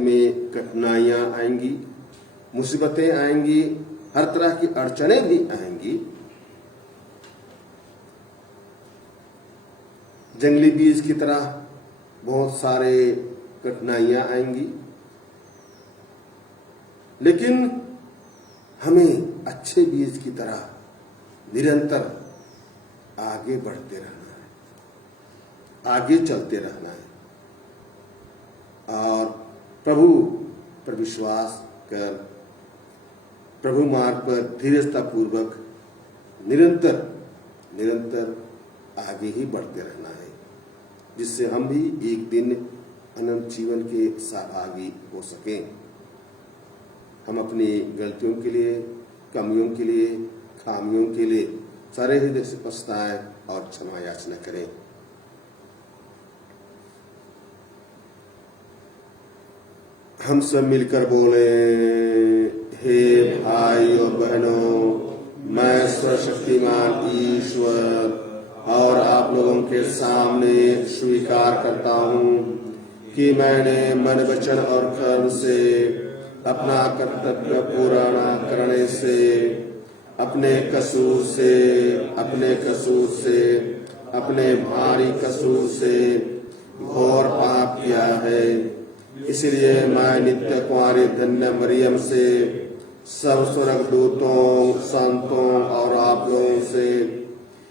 में कठिनाइयां आएंगी, मुसीबतें आएंगी, हर तरह की अड़चनें भी आएंगी। जंगली बीज की तरह बहुत सारे कठिनाइयां आएंगी, लेकिन हमें अच्छे बीज की तरह निरंतर आगे बढ़ते रहना है, आगे चलते रहना है और प्रभु पर विश्वास कर, प्रभु मार्ग पर धीरजता पूर्वक निरंतर आगे ही बढ़ते रहना है, जिससे हम भी एक दिन अनंत जीवन के सहभागी हो सकें। हम अपनी गलतियों के लिए, कमियों के लिए, खामियों के लिए सारे हृदय से पछताएं और क्षमा याचना करें। हम सब मिलकर बोले, हे भाई और बहनों, मैं सर्वशक्तिमान ईश्वर और आप लोगों के सामने स्वीकार करता हूँ कि मैंने मन, वचन और कर्म से अपना कर्तव्य पूरा न करने से, अपने कसूर से, अपने भारी कसूर से घोर पाप किया है। इसलिए मैं नित्य कुंवारी धन्य मरियम से, सब स्वर्गदूतों, संतों और आप लोगों से,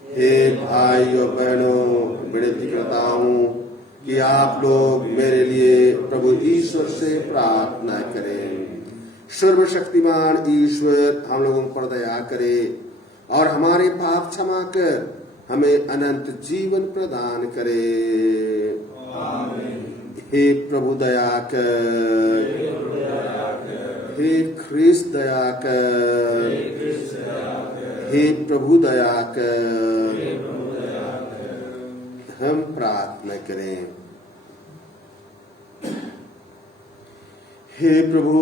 हे भाई और बहनों, विनती करता हूँ कि आप लोग मेरे लिए प्रभु ईश्वर से प्रार्थना करें। सर्वशक्तिमान ईश्वर हम लोगों पर दया करे और हमारे पाप क्षमा कर हमें अनंत जीवन प्रदान करे। आमीन। हे प्रभु दया कर, हे ख्रिस्त दया कर, हे प्रभु दया कर। हम प्रार्थना करें। हे प्रभु,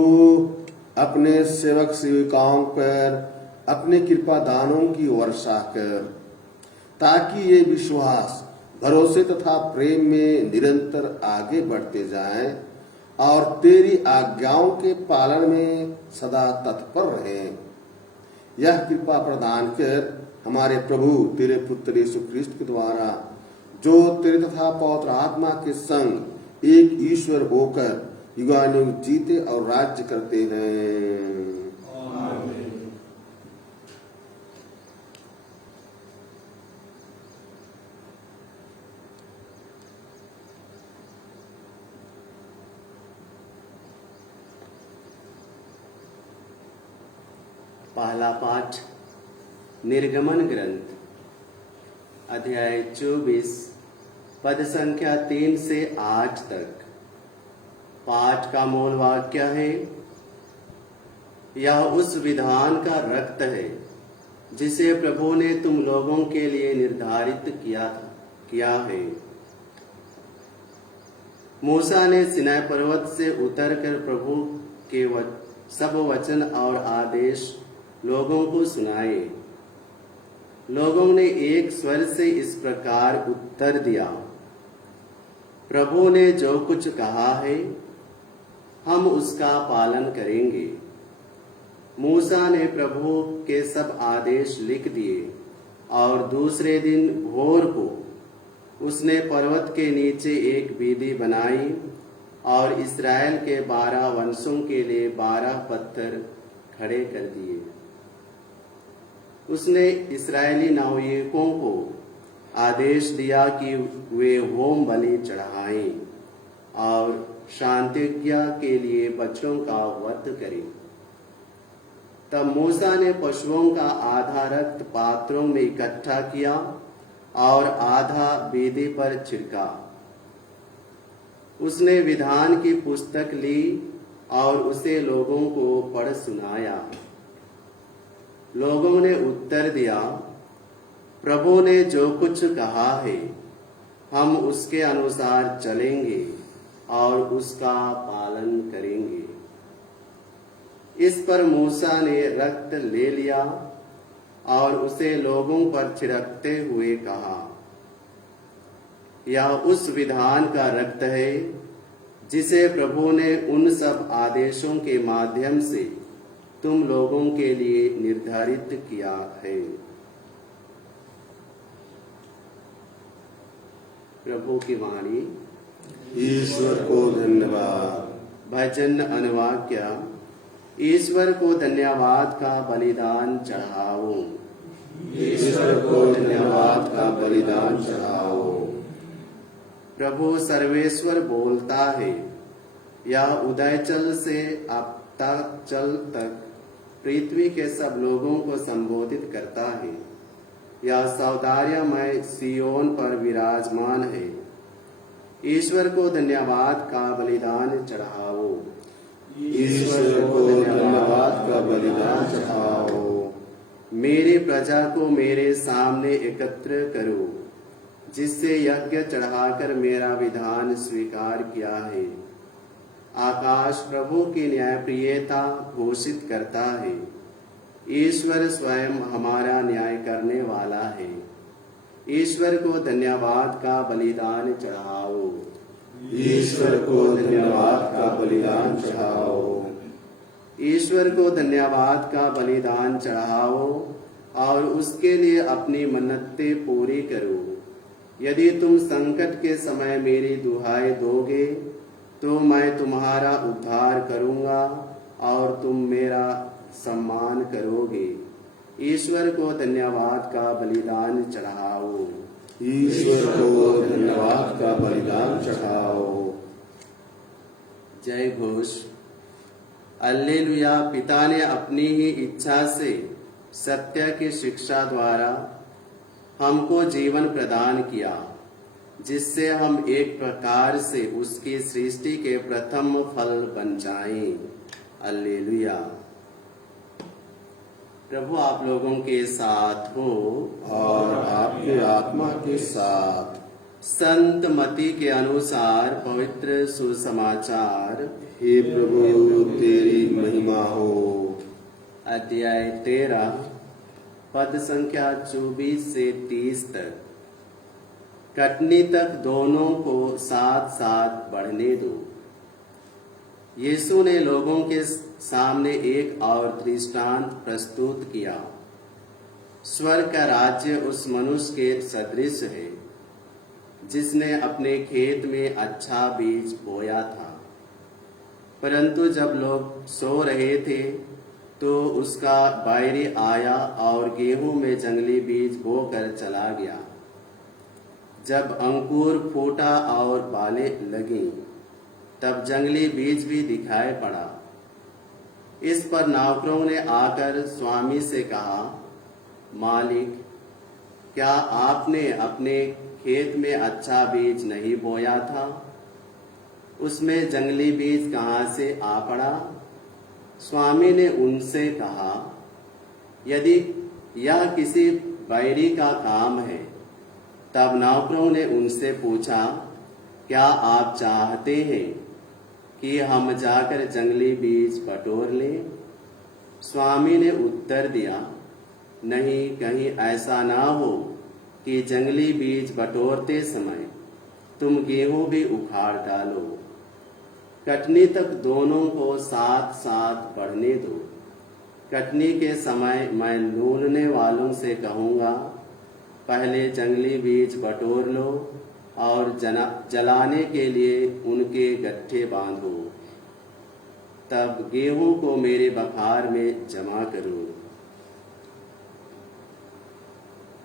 अपने सेवक सेविकाओं पर अपने कृपा दानों की वर्षा कर, ताकि ये विश्वास, भरोसे तथा प्रेम में निरंतर आगे बढ़ते जाएं और तेरी आज्ञाओं के पालन में सदा तत्पर रहें। यह कृपा प्रदान कर हमारे प्रभु तेरे पुत्र यीशु ख्रिस्त के द्वारा, जो तेरे तथा पवित्र आत्मा के संग एक ईश्वर होकर युगानुयुग जीते और राज्य करते हैं। आमीन। पहला पाठ निर्गमन ग्रंथ अध्याय 24 पद संख्या 3 से 8 तक। पाठ का मूल वाक्य है, यह उस विधान का रक्त है जिसे प्रभु ने तुम लोगों के लिए निर्धारित किया है। मूसा ने सिनाई पर्वत से उतरकर प्रभु के सब वचन और आदेश लोगों को सुनाए। लोगों ने एक स्वर से इस प्रकार उत्तर दिया, प्रभु ने जो कुछ कहा है हम उसका पालन करेंगे। मूसा ने प्रभु के सब आदेश लिख दिए और दूसरे दिन भोर को उसने पर्वत के नीचे एक वेदी बनाई और इस्राएल के 12 वंशों के लिए 12 पत्थर खड़े कर दिए। उसने इस्राएली नाविकों को आदेश दिया कि वे होम बलि चढ़ाएं और शांतियज्ञ के लिए बच्चों का वध करें। तब मूसा ने पशुओं का आधा रक्त पात्रों में इकट्ठा किया और आधा वेदी पर छिड़का। उसने विधान की पुस्तक ली और उसे लोगों को पढ़ सुनाया। लोगों ने उत्तर दिया, प्रभु ने जो कुछ कहा है हम उसके अनुसार चलेंगे और उसका पालन करेंगे। इस पर मूसा ने रक्त ले लिया और उसे लोगों पर छिड़कते हुए कहा, यह उस विधान का रक्त है जिसे प्रभु ने उन सब आदेशों के माध्यम से तुम लोगों के लिए निर्धारित किया है। प्रभु की वाणी। ईश्वर को धन्यवाद। भजन अनुवाक्य। ईश्वर को धन्यवाद का बलिदान चढ़ाओ। ईश्वर को धन्यवाद का बलिदान चढ़ाओ। प्रभु सर्वेश्वर बोलता है, यह उदयचल से अब तक चल तक पृथ्वी के सब लोगों को संबोधित करता है। यह सौंदर्यमय सियोन पर विराजमान है। ईश्वर को धन्यवाद का बलिदान चढ़ाओ। ईश्वर को धन्यवाद का बलिदान चढ़ाओ। मेरी प्रजा को मेरे सामने एकत्र करो, जिससे यज्ञ चढ़ाकर मेरा विधान स्वीकार किया है। आकाश प्रभु की न्यायप्रियता घोषित करता है। ईश्वर स्वयं हमारा न्याय करने वाला है। ईश्वर को धन्यवाद का बलिदान चढ़ाओ। ईश्वर को धन्यवाद का बलिदान चढ़ाओ। ईश्वर को धन्यवाद का बलिदान चढ़ाओ और उसके लिए अपनी मन्नतें पूरी करो। यदि तुम संकट के समय मेरी दुहाई दोगे तो मैं तुम्हारा उद्धार करूंगा और तुम मेरा सम्मान करोगे। ईश्वर को धन्यवाद का बलिदान चढ़ाओ। ईश्वर को धन्यवाद का बलिदान चढ़ाओ। जय घोष। हालेलुया। पिता ने अपनी ही इच्छा से सत्य की शिक्षा द्वारा हमको जीवन प्रदान किया, जिससे हम एक प्रकार से उसकी सृष्टि के प्रथम फल बन जाएं। हालेलुया। प्रभु आप लोगों के साथ हो और आपके आत्मा के साथ। संत मती के अनुसार पवित्र सुसमाचार। हे प्रभु तेरी महिमा हो। अध्याय 13 पद संख्या 24 से 30 तक। कटनी तक दोनों को साथ साथ बढ़ने दो। यीशु ने लोगों के सामने एक और दृष्टांत प्रस्तुत किया। स्वर्ग का राज्य उस मनुष्य के सदृश है जिसने अपने खेत में अच्छा बीज बोया था। परंतु जब लोग सो रहे थे तो उसका बैरी आया और गेहूं में जंगली बीज बोकर चला गया। जब अंकुर फूटा और बालें लगी, तब जंगली बीज भी दिखाई पड़ा। इस पर नौकरों ने आकर स्वामी से कहा, मालिक, क्या आपने अपने खेत में अच्छा बीज नहीं बोया था? उसमें जंगली बीज कहाँ से आ पड़ा? स्वामी ने उनसे कहा, यदि यह किसी बैरी का काम है। तब नौकरों ने उनसे पूछा, क्या आप चाहते हैं कि हम जाकर जंगली बीज बटोर लें? स्वामी ने उत्तर दिया, नहीं, कहीं ऐसा ना हो कि जंगली बीज बटोरते समय तुम गेहूं भी उखाड़ डालो। कटनी तक दोनों को साथ साथ बढ़ने दो। कटनी के समय मैं लूनने वालों से कहूँगा, पहले जंगली बीज बटोर लो और जलाने के लिए उनके गट्ठे बांधो। तब गेहूं को मेरे बखार में जमा करो।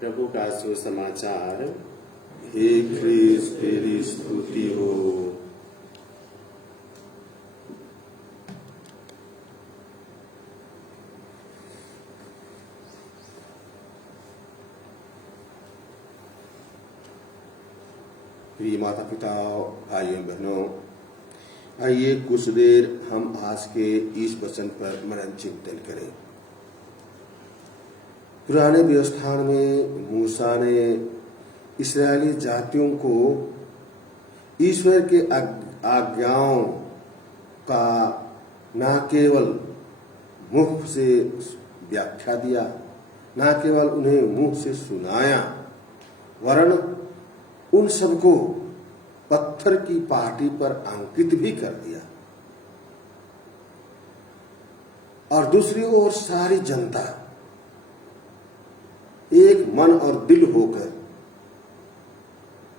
प्रभु का सुसमाचार। हे ख्रीस्त तेरी स्तुति हो। प्रिय माता पिता, भाइयों बहनों, आइए कुछ देर हम आज के इस वचन पर मनन चिंतन करें। पुराने व्यवस्था में मूसा ने इस्राएली जातियों को ईश्वर के आज्ञाओं का न केवल मुख से व्याख्या दिया, न केवल उन्हें मुंह से सुनाया, वरन उन सबको पत्थर की पार्टी पर अंकित भी कर दिया। और दूसरी ओर सारी जनता एक मन और दिल होकर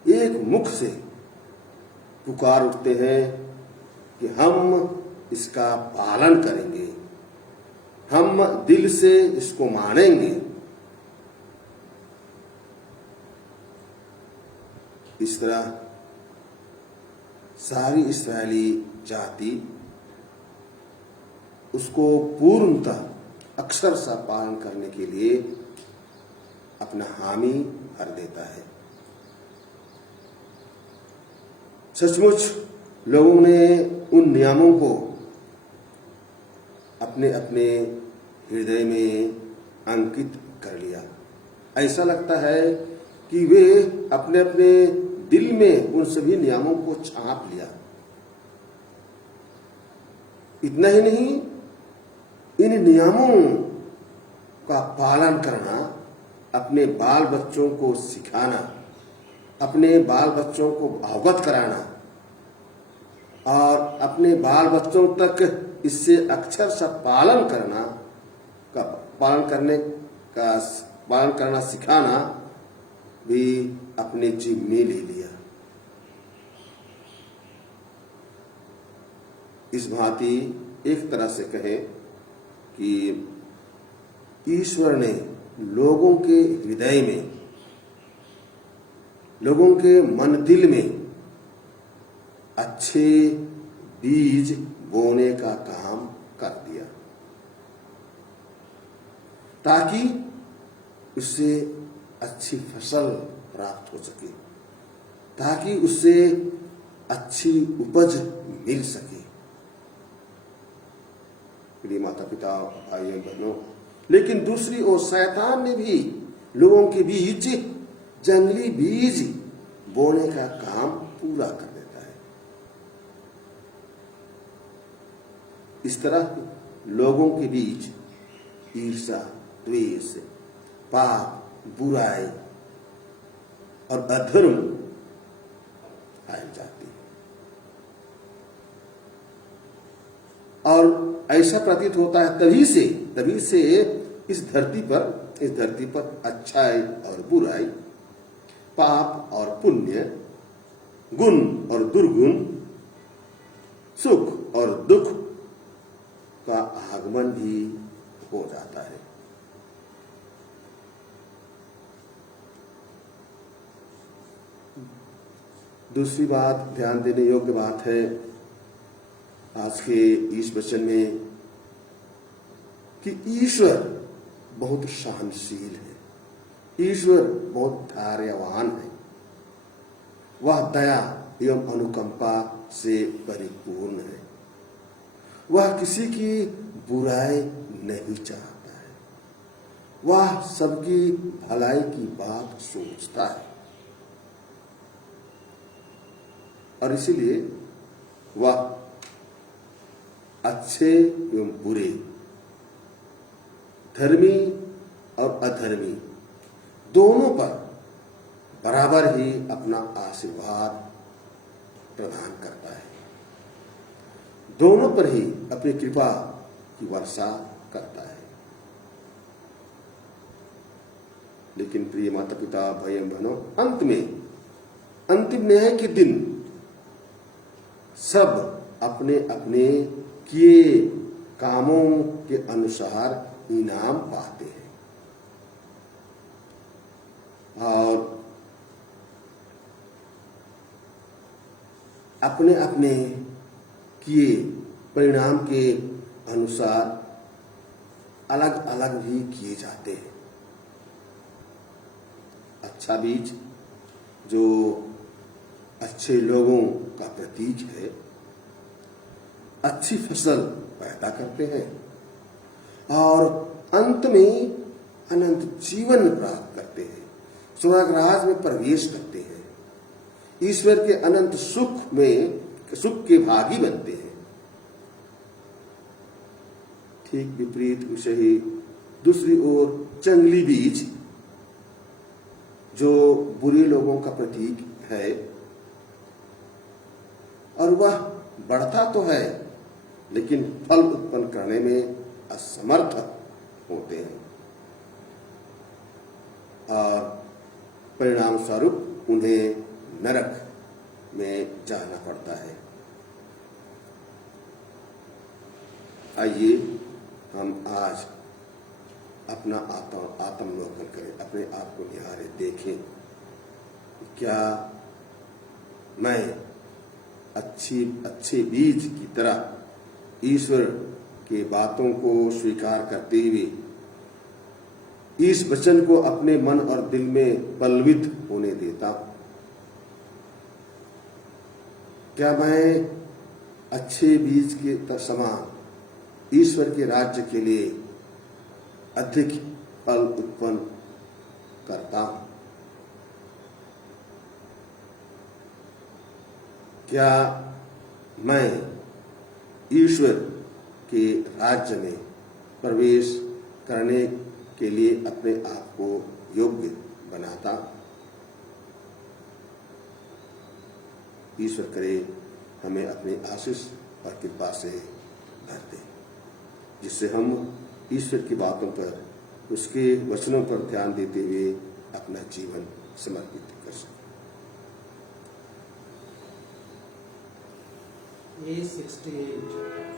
एक मुख से पुकार उठते हैं कि हम इसका पालन करेंगे, हम दिल से इसको मानेंगे। इस तरह सारी इस्राएली जाति उसको पूर्णतः अक्षरशः पालन करने के लिए अपना हामी भर देता है। सचमुच लोगों ने उन नियमों को अपने अपने हृदय में अंकित कर लिया। ऐसा लगता है कि वे अपने अपने दिल में उन सभी नियमों को छाप लिया। इतना ही नहीं, इन नियमों का पालन करना, अपने बाल बच्चों को सिखाना, अपने बाल बच्चों को अवगत कराना और अपने बाल बच्चों तक इससे अक्षरशः पालन करना सिखाना भी अपने जिम्मे में ले लिया। इस भांति एक तरह से कहे कि ईश्वर ने लोगों के हृदय में, लोगों के मन दिल में अच्छे बीज बोने का काम कर दिया, ताकि उससे अच्छी फसल प्राप्त हो सके, ताकि उससे अच्छी उपज मिल सके। प्रिय माता पिता, भाइयों बहनों, लेकिन दूसरी ओर शैतान ने भी लोगों के बीच जंगली बीज बोने का काम पूरा कर देता है। इस तरह लोगों के बीच ईर्ष्या, द्वेष, पाप, बुराई और अधर्म फैल जाती है। और ऐसा प्रतीत होता है तभी से इस धरती पर अच्छाई और बुराई, पाप और पुण्य, गुण और दुर्गुण, सुख और दुख का आगमन भी हो जाता है। दूसरी बात, ध्यान देने योग्य बात है आज के इस वचन में कि ईश्वर बहुत सहनशील है, ईश्वर बहुत धैर्यवान है, वह दया एवं अनुकंपा से परिपूर्ण है, वह किसी की बुराई नहीं चाहता है, वह सबकी भलाई की बात सोचता है और इसीलिए वह अच्छे एवं बुरे, धर्मी और अधर्मी दोनों पर बराबर ही अपना आशीर्वाद प्रदान करता है, दोनों पर ही अपनी कृपा की वर्षा करता है। लेकिन प्रिय माता पिता, भाई बहनों, अंतिम न्याय के दिन सब अपने अपने किए कामों के अनुसार इनाम पाते हैं और अपने अपने किए परिणाम के अनुसार अलग अलग भी किए जाते हैं। अच्छा बीज जो अच्छे लोगों का प्रतीक है, अच्छी फसल पैदा करते हैं और अंत में अनंत जीवन प्राप्त करते हैं, स्वर्ग राज में प्रवेश करते हैं, ईश्वर के अनंत सुख के भागी बनते हैं। ठीक विपरीत विषय ही दूसरी ओर जंगली बीज जो बुरे लोगों का प्रतीक है, और वह बढ़ता तो है लेकिन फल उत्पन्न करने में असमर्थ होते हैं और परिणाम स्वरूप उन्हें नरक में जाना पड़ता है। आइए हम आज अपना आत्मलोकन करें, अपने आप को निहारें, देखें क्या मैं अच्छे बीज की तरह ईश्वर के बातों को स्वीकार करते हुए इस वचन को अपने मन और दिल में पल्लवित होने देता हूं। क्या मैं अच्छे बीज के समान ईश्वर के राज्य के लिए अधिक फल उत्पन्न करता हूं? क्या मैं ईश्वर के राज्य में प्रवेश करने के लिए अपने आप को योग्य बनाता हूं? ईश्वर करे हमें अपनी आशीष और कृपा से भर दे, जिससे हम ईश्वर की बातों पर, उसके वचनों पर ध्यान देते हुए अपना जीवन समर्पित कर सकें। A68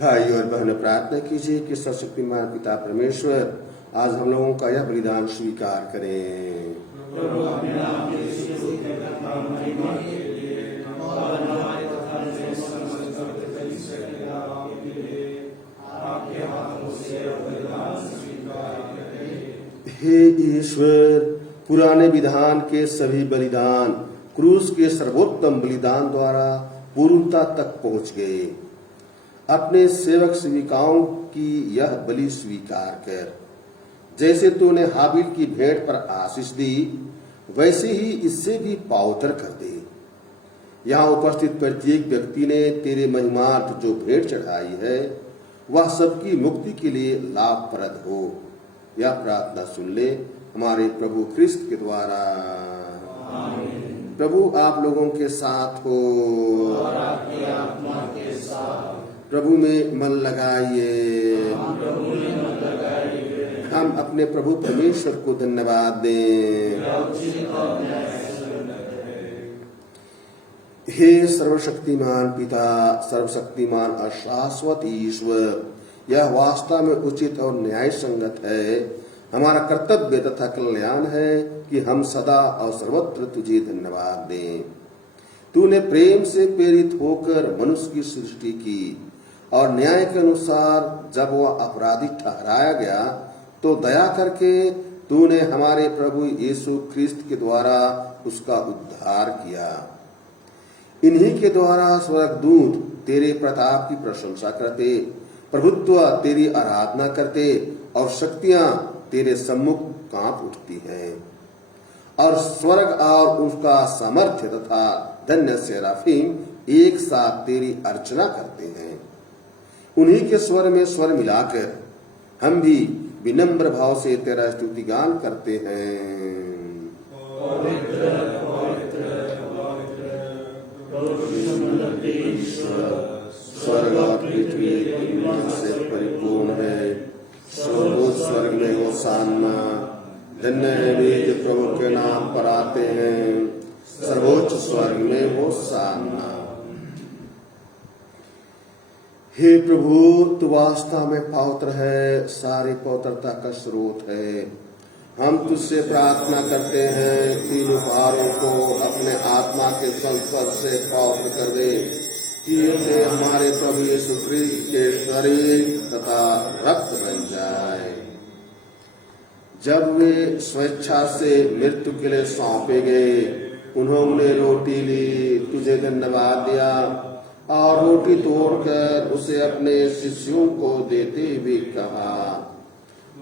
भाई और बहन, प्रार्थना कीजिए कि सर्वशक्तिमान पिता परमेश्वर आज हम लोगों का यह बलिदान स्वीकार करें। हे ईश्वर, पुराने विधान के सभी बलिदान क्रूस के सर्वोत्तम बलिदान द्वारा पूर्णता तक पहुंच गए। अपने सेवक सेविकाओं की यह बलि स्वीकार कर, जैसे तूने हाबिल की भेंट पर आशीष दी वैसे ही इससे भी पावतर कर दे। यहाँ उपस्थित प्रत्येक व्यक्ति ने तेरे महिमार्थ जो भेंट चढ़ाई है वह सबकी मुक्ति के लिए लाभप्रद हो। यह प्रार्थना सुन ले हमारे प्रभु ख्रिस्त के द्वारा। प्रभु आप लोगों के साथ हो और आपकी आत्मा के साथ। प्रभु में मन लगाइए। हम अपने प्रभु परमेश्वर को धन्यवाद दें। हे सर्वशक्तिमान पिता, सर्वशक्तिमान और शाश्वत ईश्वर, यह वास्तव में उचित और न्याय संगत है, हमारा कर्तव्य तथा कल्याण है कि हम सदा और सर्वत्र तुझे धन्यवाद दें। तूने प्रेम से प्रेरित होकर मनुष्य की सृष्टि की और न्याय के अनुसार जब वह अपराधी ठहराया गया तो दया करके तूने हमारे प्रभु यीशु ख्रिस्त के द्वारा उसका उद्धार किया। इन्हीं के द्वारा स्वर्गदूत तेरे प्रताप की प्रशंसा करते, प्रभुत्व तेरी आराधना करते और शक्तियां तेरे सम्मुख कांप उठती हैं। और स्वर्ग और उसका सामर्थ्य तथा धन्य सेराफीम एक साथ तेरी अर्चना करते हैं। उन्हीं के स्वर में स्वर मिलाकर हम भी विनम्र भाव से तेरा स्तुतिगान करते हैं। स्वर्ग और पृथ्वी से परिपूर्ण है, सर्वोच्च स्वर्ग में होशाना। धन्य है वे जो प्रभु के नाम पर आते हैं, सर्वोच्च स्वर्ग में होशाना। हे प्रभु, तू वास्तव में पवित्र है, सारी पवित्रता का स्रोत है। हम तुझसे प्रार्थना करते हैं, तीनों भारों को अपने आत्मा के संस्पर्श से पवित्र कर दे, कि वे हमारे प्रभु यीशु क्रिस्त के शरीर तथा रक्त बन जाए। जब वे स्वेच्छा से मृत्यु के लिए सौंपे गए, उन्होंने रोटी ली, तुझे धन्यवाद दिया और रोटी तोड़कर उसे अपने शिष्यों को देते हुए कहा,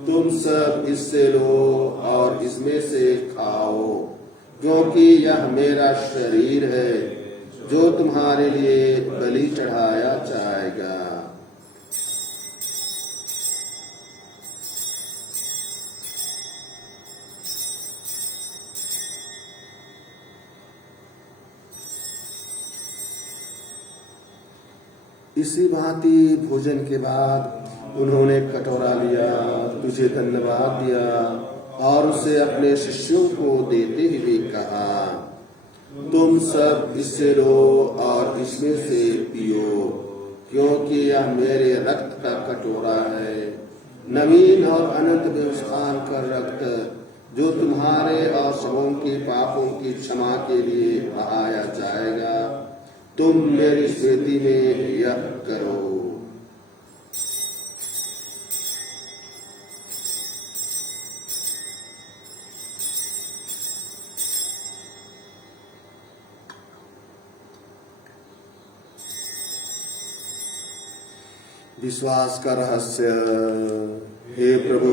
तुम सब इससे लो और इसमें से खाओ, क्योंकि यह मेरा शरीर है जो तुम्हारे लिए बलि चढ़ाया जाएगा। इसी भांति भोजन के बाद उन्होंने कटोरा लिया, तुझे धन्यवाद दिया और उसे अपने शिष्यों को देते हुए कहा, तुम सब इससे लो और इसमें से पियो, क्योंकि यह मेरे रक्त का कटोरा है, नवीन और अनंत व्यवस्थान का रक्त, जो तुम्हारे और सबों के पापों की क्षमा के लिए बहाया जाएगा। तुम मेरी स्मृति में यह करो। विश्वास का रहस्य। हे प्रभु,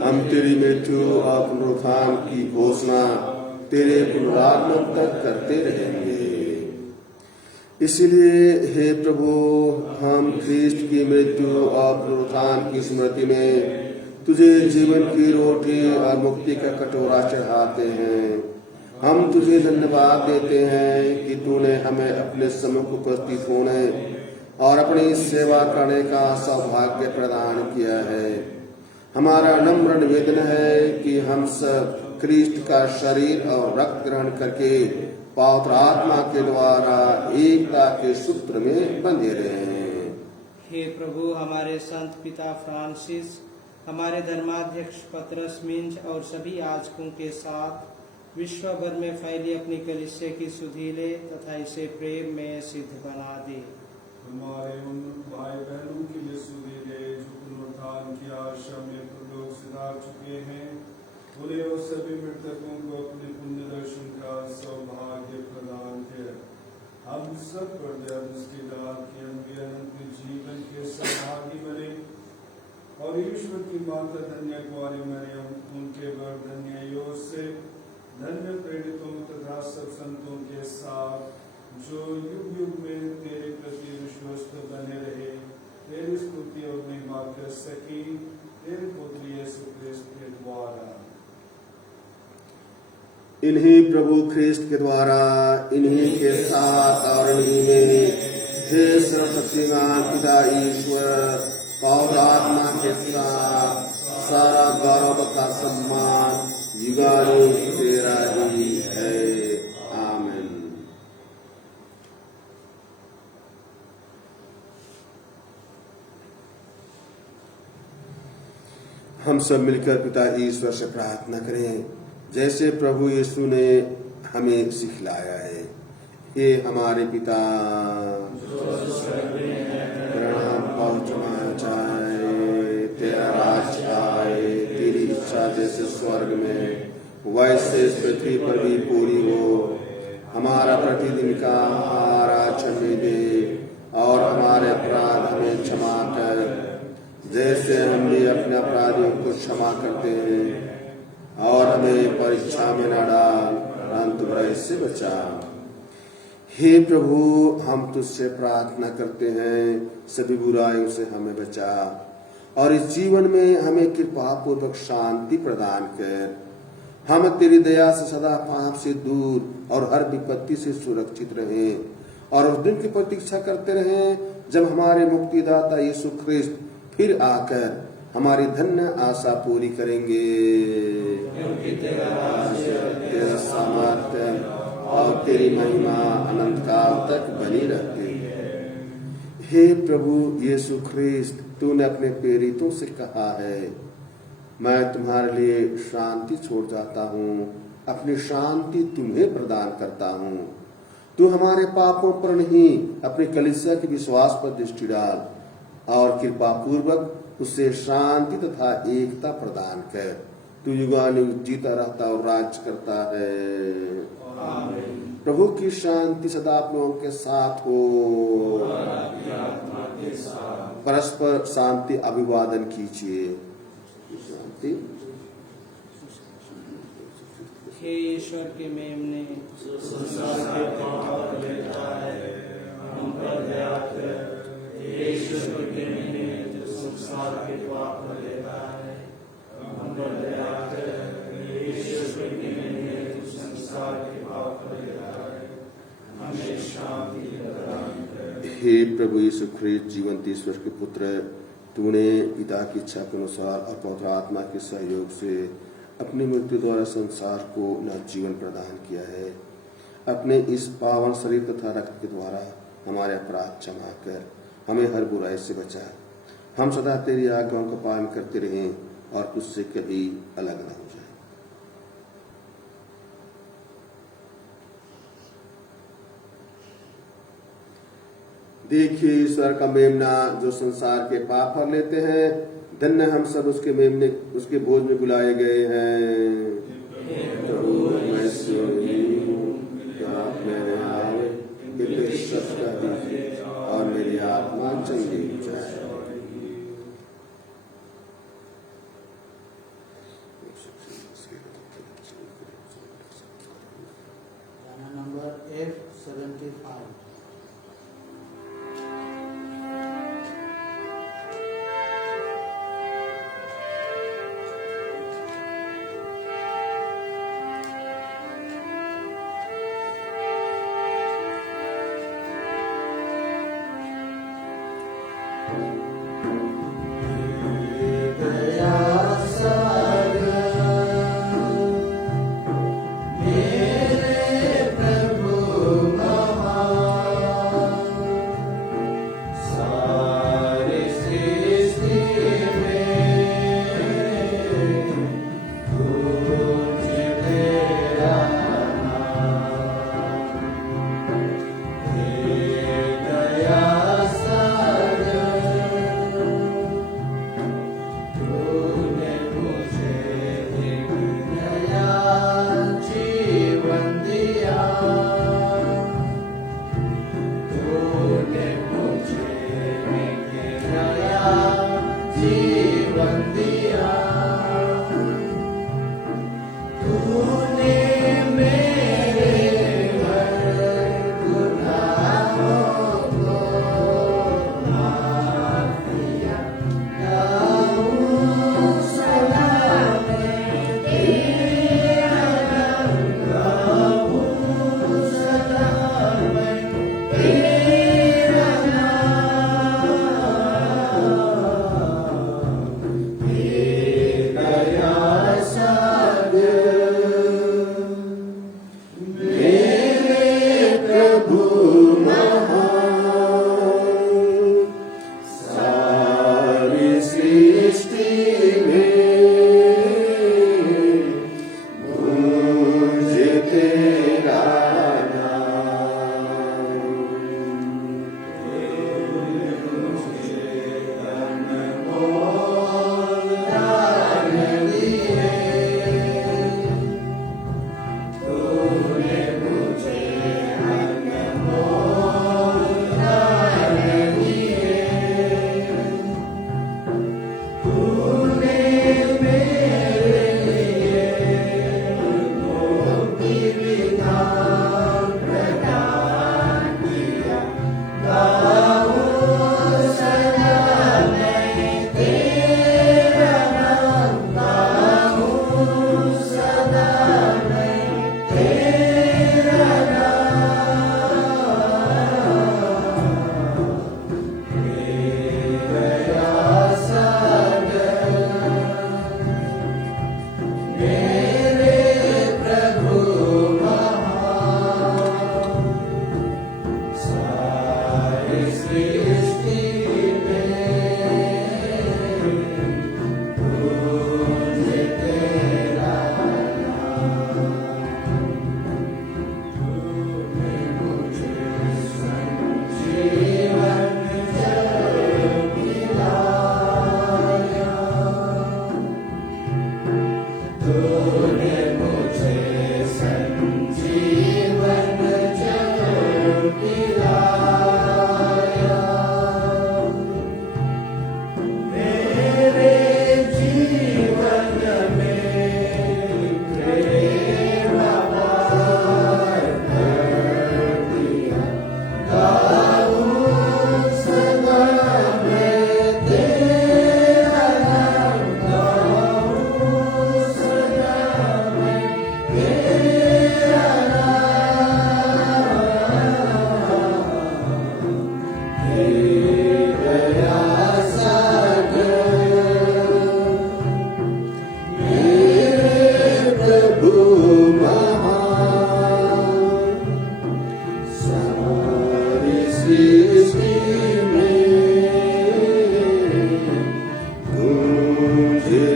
हम तेरी मृत्यु और पुनरुत्थान की घोषणा तेरे पुनरागमन तक करते रहेंगे। इसलिए हे प्रभु, हम ख्रीष्ट की मृत्यु और पुनरुत्थान की स्मृति में तुझे जीवन की रोटी और मुक्ति का कटोरा चढ़ाते हैं। हम तुझे धन्यवाद देते हैं कि तूने हमें अपने सम्मुख उपस्थित होने और अपनी सेवा करने का सौभाग्य प्रदान किया है। हमारा नम्र निवेदन है कि हम सब ख्रीष्ट का शरीर और रक्त ग्रहण करके पवित्र आत्मा के द्वारा एकता के सूत्र में बंधे रहे। हे प्रभु, हमारे संत पिता फ्रांसिस, हमारे धर्माध्यक्ष पतरस मिंज और सभी याजकों के साथ विश्व भर में फैली अपनी कलीसिया की सुधीले तथा इसे प्रेम में सिद्ध बना दे। हमारे उन भाई बहनों के लिए सुधीले जो पुनरुत्थान की आशा में प्रलोक सिधार चुके हैं, उन्हें और सभी मृतकों को अपने पुण्य दर्शन का सौभाग्य प्रदान किया। हम सब पर दया दृष्टि डाल के हम भी अनंत जीवन के सहभागी बने और ईश्वर की माता धन्य कुंवारी मरियम, उनके वर धन्य योसेफ, धन्य प्रेरितों तथा सब संतों के साथ जो युग युग में तेरे प्रति विश्वस्त बने रहे, तेरी स्तुति और महिमा कर सकी, तेरे पुत्र यीशु क्रिस्त के द्वारा। इन्हीं प्रभु ख्रीष्ट के द्वारा, इन्हीं के साथ और इन्हीं में, हे सर्वशक्तिमान पिता ईश्वर, पवित्र आत्मा के साथ सारा गौरव का सम्मान युगानुग तेरा ही है। आमीन। हम सब मिलकर पिता ईश्वर से प्रार्थना करें, जैसे प्रभु यीशु ने हमें सिखलाया है। हे हमारे पिता, प्रणाम पहुँचना चाहे, तेरा राज्य आए, तेरी इच्छा जैसे स्वर्ग में वैसे पृथ्वी पर भी पूरी हो। हमारा प्रतिदिन का आहार आज हमें दे, और हमारे अपराध हमें क्षमा कर, जैसे हम भी अपने अपराधियों को क्षमा करते हैं, और हमें परीक्षा में न डाल, परंतु बुराई से बचा। हे प्रभु, हम तुझसे प्रार्थना करते हैं, सभी बुराइयों से हमें बचा, और इस जीवन में हमें कृपा पूर्वक शांति प्रदान कर। हम तेरी दया से सदा पाप से दूर और हर विपत्ति से सुरक्षित रहें, और उस दिन की प्रतीक्षा करते रहें जब हमारे मुक्तिदाता यीशु ख्रिस्त फिर आकर हमारी धन्य आशा पूरी करेंगे। तेरा सामर्थ्य और तेरी महिमा अनंत काल तक बनी रहती है। हे प्रभु यीशु ख्रिस्त, तूने अपने प्रेरितों से कहा है, मैं तुम्हारे लिए शांति छोड़ जाता हूँ, अपनी शांति तुम्हें प्रदान करता हूँ। तू हमारे पापों पर नहीं, अपनी कलीसिया के विश्वास पर दृष्टि डाल, और कृपा पूर्वक उसे शांति तथा एकता प्रदान कर। तू युगानुयुग जीता रहता और राज करता है। प्रभु की शांति सदा आप लोगों के साथ हो। परस्पर शांति अभिवादन कीजिए। शांति। हे ईश्वर के मेमने, संसार के पाप लेता है, हम पर दया कर। हे ईश्वर के मेमने, जो संसार के पाप लेता है, हम पर दया कर। हे ईश्वर के मेमने, जो संसार के पाप लेता है, हमें शांति प्रदान कर। हे प्रभु यीशु ख्रिस्त, जीवंत ईश्वर के पुत्र, तूने पिता की इच्छा के अनुसार और पवित्र आत्मा के सहयोग से अपनी मृत्यु द्वारा संसार को नवजीवन प्रदान किया है। अपने इस पावन शरीर तथा रक्त के द्वारा हमारे अपराध क्षमा कर हमें हर बुराई से बचा। हम सदा तेरी आज्ञाओं का पालन करते रहें और उससे कभी अलग न हो जाए। देखिए ईश्वर का मेमना जो संसार के पाप हर लेते हैं। धन्य हम सब उसके मेमने, उसके भोज में बुलाए गए हैं। प्रभु मैं योगी हूँ, आप मेरे आए, मेरे शब्द का दीजिए और मेरी आत्मा चंगी हो जाए। गाना नंबर F75। मेरे प्रभु महा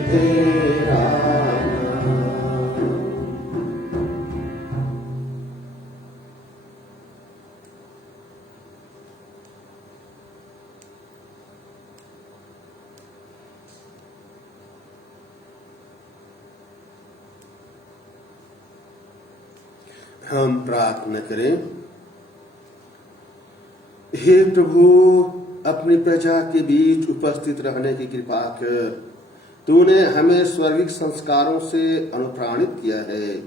तेरा हम प्रार्थना करें। हे प्रभु, अपनी प्रजा के बीच उपस्थित रहने की कृपा कर। तूने हमें स्वर्गिक संस्कारों से अनुप्राणित किया है।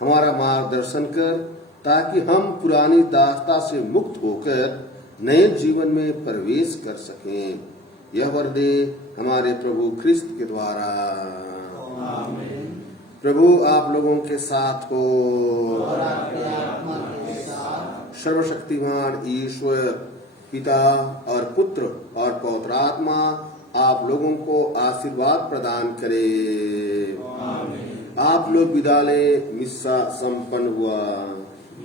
हमारा मार्गदर्शन कर ताकि हम पुरानी दासता से मुक्त होकर नए जीवन में प्रवेश कर सकें। यह वर दे हमारे प्रभु ख्रिस्त के द्वारा। आमीन। प्रभु आप लोगों के साथ हो और आपके आत्मा के साथ। सर्वशक्तिमान ईश्वर पिता और पुत्र और पवित्र आत्मा आप लोगों को आशीर्वाद प्रदान करे। आमीन। आप लोग विदा लें। मिस्सा संपन्न हुआ।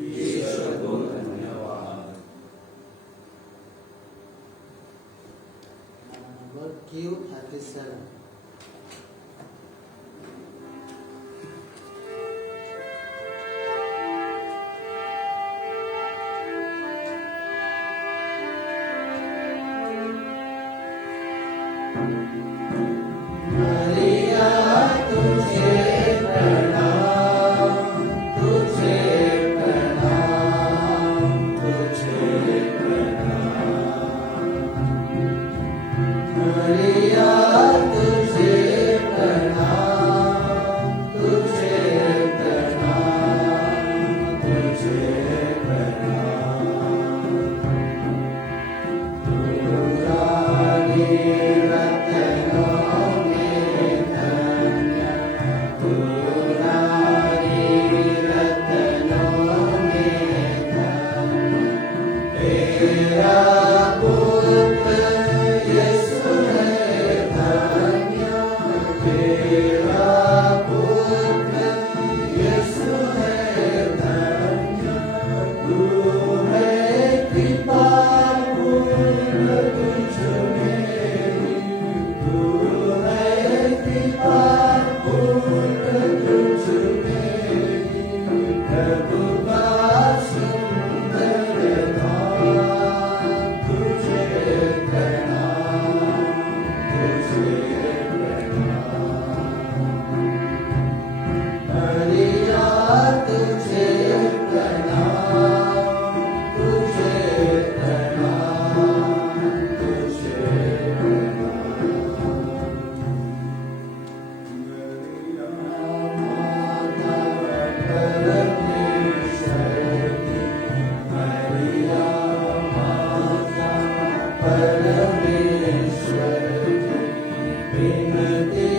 ईश्वर को धन्यवाद। Number Q37। परमेश्वर की विनती